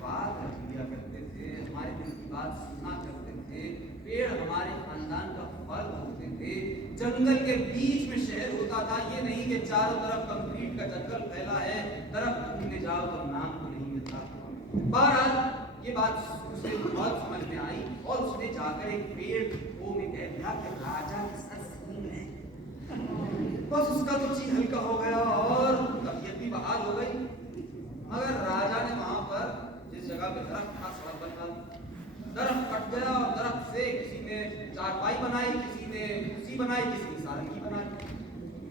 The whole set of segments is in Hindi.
बात रख लिया करते थे, हमारे दिल की बात सुना करते थे। पेड़ हमारे खानदान का फर्द होते थे। जंगल के बीच में शहर होता था। ये नहीं कि चारों तरफ कंक्रीट का जंगल फैला है, तरफ ढूंढने जाओ तो नाम तो नहीं मिलता। बहरहाल ये बात उसे बहुत समझ में आई और उसने जाकर एक पेड़ को में कह दिया कि राजा के सर सींग है। बस उसका तो जी हल्का हो गया और तबीयत भी बहाल हो गई। मगर राजा ने वहां पर जिस जगह पे दरख्त था, सड़क बन गया, दरख्त कट गया और दरख्त से किसी ने चारपाई बनाई, किसी ने कुर्सी बनाई, किसी ने सारंगी बनाई।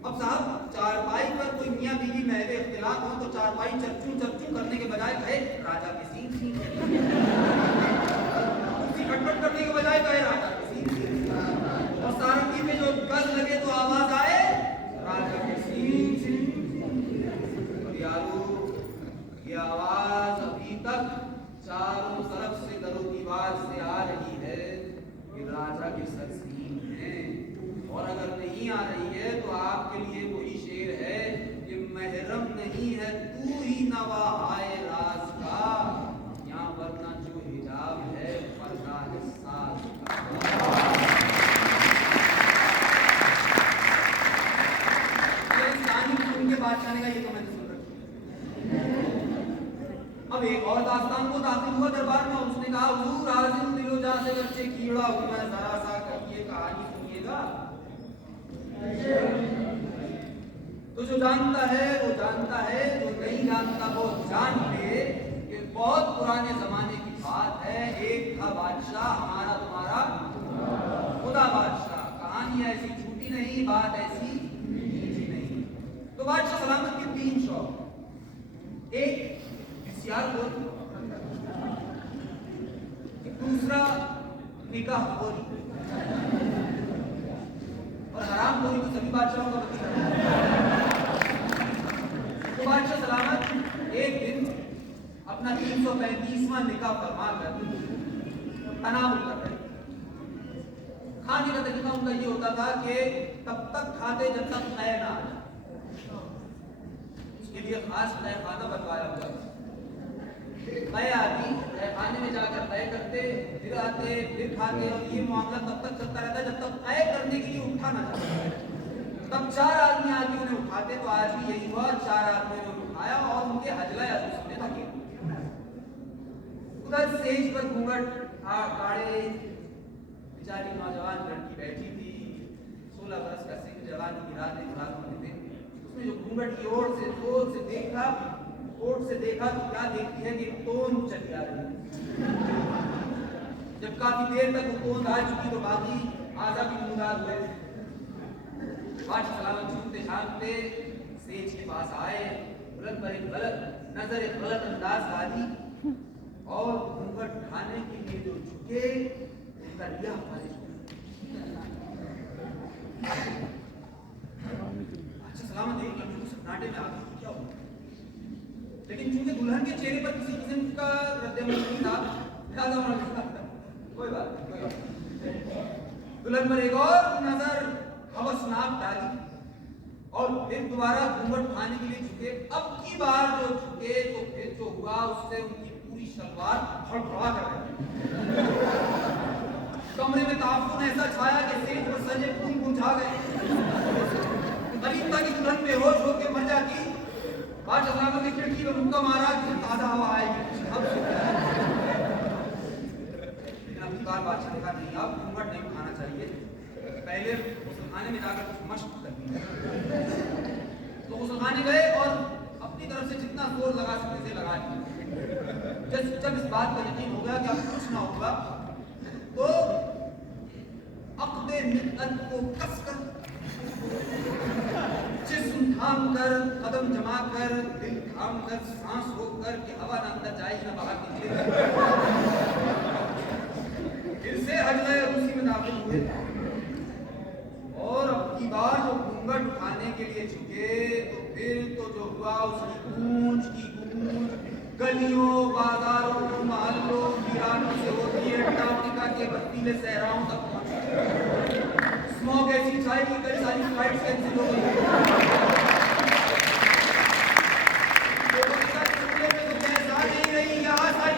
अब साहब चारपाई पर कोई मियां बीवी महज इख्तिलाफ हो तो चारपाई चरचू चरचू करने के बजाय कहे राजा के सींग सींग, कुर्सी खटपट करने के बजाय कहे राजा के सींग सींग, और सारंगी में जो गज लगे तो आवाज आए राजा के सींग सींग। ये आवाज अभी तक चारों तरफ से दरो दीवार से आ रही है कि राजा के सर सींग हैं। और अगर नहीं आ रही है तो आपके लिए वही शेर है कि महरम नहीं है तू ही नवाहाए राज का, यहाँ वरना जो हिजाब है पर्दा है साज का। उनके बादशाह ने कहा ये तो मैंने सुन रखी। अब एक और दास्तान को दाखिल हुआ दरबार में। उसने कहा हुजूर आजिम दिलो जा से बच्चे कीड़ा हूं मैं, जरा सा कहिए कहानी सुनिएगा। तो जो जानता है वो जानता है, जो नहीं जानता वो जान ले। ये बहुत पुराने जमाने की बात है। एक था बादशाह हमारा तुम्हारा खुदा बादशाह। कहानी ऐसी झूठी नहीं, बात ऐसी मीठी नहीं। तो बादशाह सलामत के 3 शौक, एक सियारखोरी, दूसरा निकाहखोरी और हरामखोरी तो सभी बादशाहों का पति है। तो बादशाह सलामत एक दिन अपना 335वां निकाह फरमा कर तनाव कर रहे। खाने का तरीका उनका ये होता था कि तब तक खाते जब तक तय ना आ जाए। उसके लिए खास तय खाना बनवाया हुआ था। तय आदि खाने में जाकर तय करते, फिर आते, फिर खाते, और ये मामला तब तक चलता रहता जब तक तय करने के लिए उठा ना जाए। तब 4 आदमी आके उन्हें उठाते। तो आज भी यही हुआ, 4 आदमी ने उठाया और उनके हजला उसने लगे। उधर स्टेज पर घूंघट काढ़े बेचारी नौजवान लड़की बैठी थी। 16 वर्ष का सिंह जवानी की रात में थे। उसने जो घूंघट की ओर से जोर से देखा, कोर्ट से देखा तो क्या देखती है कि तोन चली आ रही है। जब काफी देर तक वो तोन आ चुकी तो बाकी आजा भी मुराद हुए। बादशाह सलामत झूमते झांकते सेज के पास आए। बुलंद पर एक गलत नजर, एक गलत अंदाज डाली और घूंघट उठाने के लिए जो झुके उनका लिया हमारे। बादशाह सलामत एक लम्हे सन्नाटे में आगे क्या हुआ, लेकिन चूंकि दुल्हन के चेहरे पर किसी किस्म का रद्द-ए-अमल नहीं था, कोई बात नहीं। दुल्हन पर एक और नजर हवसनाक डाली और फिर दोबारा घूंघट उठाने के लिए झुके। अब की बार जो झुके तो फिर जो हुआ उससे उनकी पूरी शलवार फड़फड़ा कर रही। कमरे में ताफून ऐसा छाया कि सेज पर सजे फूल मुरझा गए। करीब तक दुल्हन बेहोश होकर मर जाती। बादशाह सलामत ने खिड़की में मुक्का मारा कि ताजा हवा आएगी। लेकिन अब की बार बादशाह ने कहा नहीं, अब घूंघट नहीं उठाना चाहिए, पहले गुस्लखाने में जाकर कुछ मशक करनी है। तो गुस्लखाने गए और अपनी तरफ से जितना जोर लगा सकते थे लगा दिया। जब इस बात का यकीन हो गया कि अब कुछ ना होगा तो अक़्दे मिल्कत को कसकर, जिस्म थाम कर, कदम जमा कर, दिल थाम कर, सांस रोक कर कि हवा ना अंदर जाएगी ना बाहर निकलेगी, फिर से हजले उसी में दाखिल हुए। और अब की बार जो घूंघट उठाने के लिए झुके तो फिर तो जो हुआ उसकी गूंज की गूंज गलियों, बाजारों, मोहल्लों, वीरानों से होती है अंटार्कटिका के बर्फीले सहराओं तक पहुंची। स्मॉग ऐसी छाई कि कई सारी फ्लाइट्स कैंसिल हो गई। तो गैस आ नहीं रही, यहाँ सारी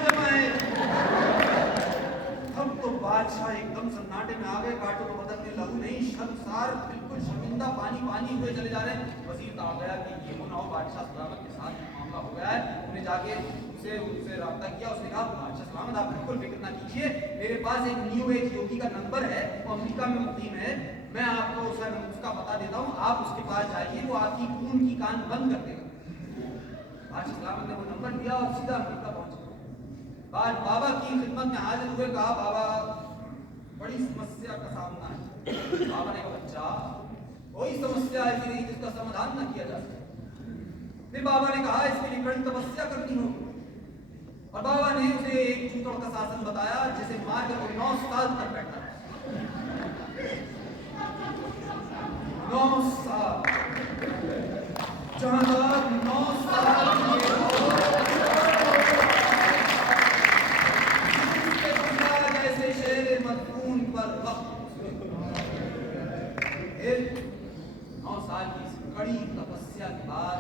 मानी हुए चले जा रहे हैं। वजीर तो आ गया कि ये हो ना हो, बादशाह सलामत के साथ मामला हो गया है। उन्हें जाके उससे रब्ता किया। उसने कहा बादशाह सलामत आप बिल्कुल फिक्र ना कीजिए, मेरे पास एक न्यू एज योगी का नंबर है, वो अमेरिका में मुकीम है, मैं आपको उसका पता देता हूँ, आप उसके पास जाइए, वो आपकी खून की कान बंद कर देगा। बादशाह सलामत ने वो नंबर दिया और सीधा अमेरिका पहुंच गया। बाद बाबा की खिदमत में हाजिर हुए, कहा बाबा बड़ी समस्या का सामना है। बाबा ने कहा बच्चा कोई समस्या ऐसी नहीं जिसका समाधान न किया जा सके। फिर बाबा ने कहा इसके लिए कड़ी तपस्या करनी होगी, और बाबा ने उसे एक चूतड़ का शासन बताया जिसे मार कर 9 साल तक बैठा। 9 साल, जहां तक 9 साल जैसे शेर मखून पर वक्त। 9 साल की कड़ी तपस्या के बाद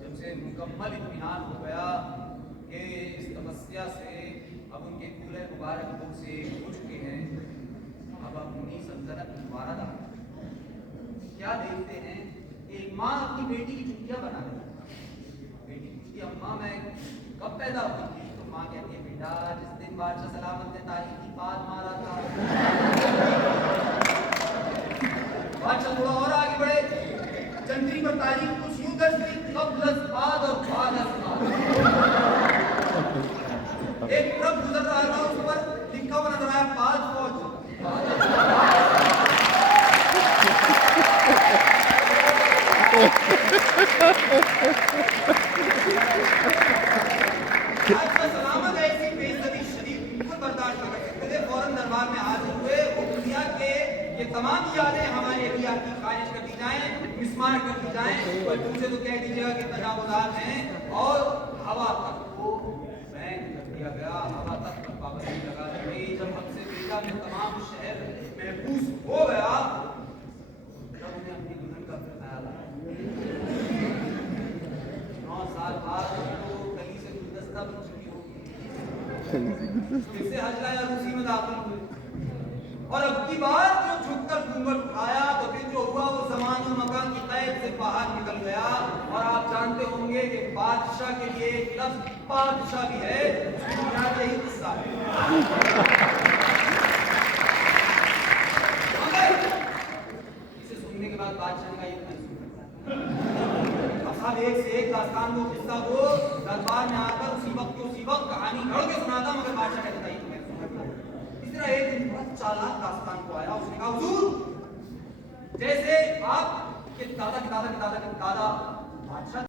जब से मुकम्मल इत्मीनान हो गया कि इस तपस्या से अब उनके दूल्हे मुबारक मुख से हो चुके हैं, अब अपनी सल्तनत दोबारा ला। क्या देखते हैं, एक माँ अपनी बेटी की चुटिया बना रही है। बेटी पूछती है अम्मा मैं कब पैदा हुई थी? तो माँ कहती है बेटा जिस दिन बादशाह सलामत ने तारीखी पाद मारा था। बादशाह थोड़ा और आगे बढ़े, चंद्री पर तारीख कुछ यूं दर्ज की कब्ल बाद और बाद। एक ट्रक गुजर रहा था, उस पर लिखा हुआ नजर आया बाद फौज। सलामत ऐसी बेइज्जती शदीद बिल्कुल बर्दाश्त न कर सकते थे, फौरन दरबार में हाजिर हुए। वो दुनिया के ये तमाम यादें हमारे अभी आपकी खारिज कर दी जाएं, मिसमार कर दी जाएं, और तुमसे तो कह दीजिएगा कि तजावुजात हैं, और हवा तक को बैन कर दिया गया, हवा तक पर पाबंदी लगा दी गई। जब हमसे बेटा में तमाम शहर महफूज हो गया, तब उन्हें अपनी दुल्हन का फिर ख्याल आया। 9 साल बाद तो कहीं से गुलदस्ता बन चुकी होगी, फिर से हजरा या रूसी में दाखिल हुए, और अब की बार जो झुककर घूंघट उठाया तो फिर जो हुआ वो ज़मान और मकान की कैद से बाहर निकल गया। और आप जानते होंगे कि बादशाह के लिए एक लफ्ज़ बादशाह भी है, उसकी बुनियाद यही किस्सा है। इसे सुनने के बाद बादशाह का ये अब एक से एक दास्तान को किस्सा को दरबार में आकर उसी वक्त कहानी गढ़ के सुनाता, मगर बादशाह कहता है इस तरह एक दिन बहुत चालाक दास्तान को आया। उसने कहा हुजूर जैसे आपके दादा के दादा के दादा के दादा बादशाह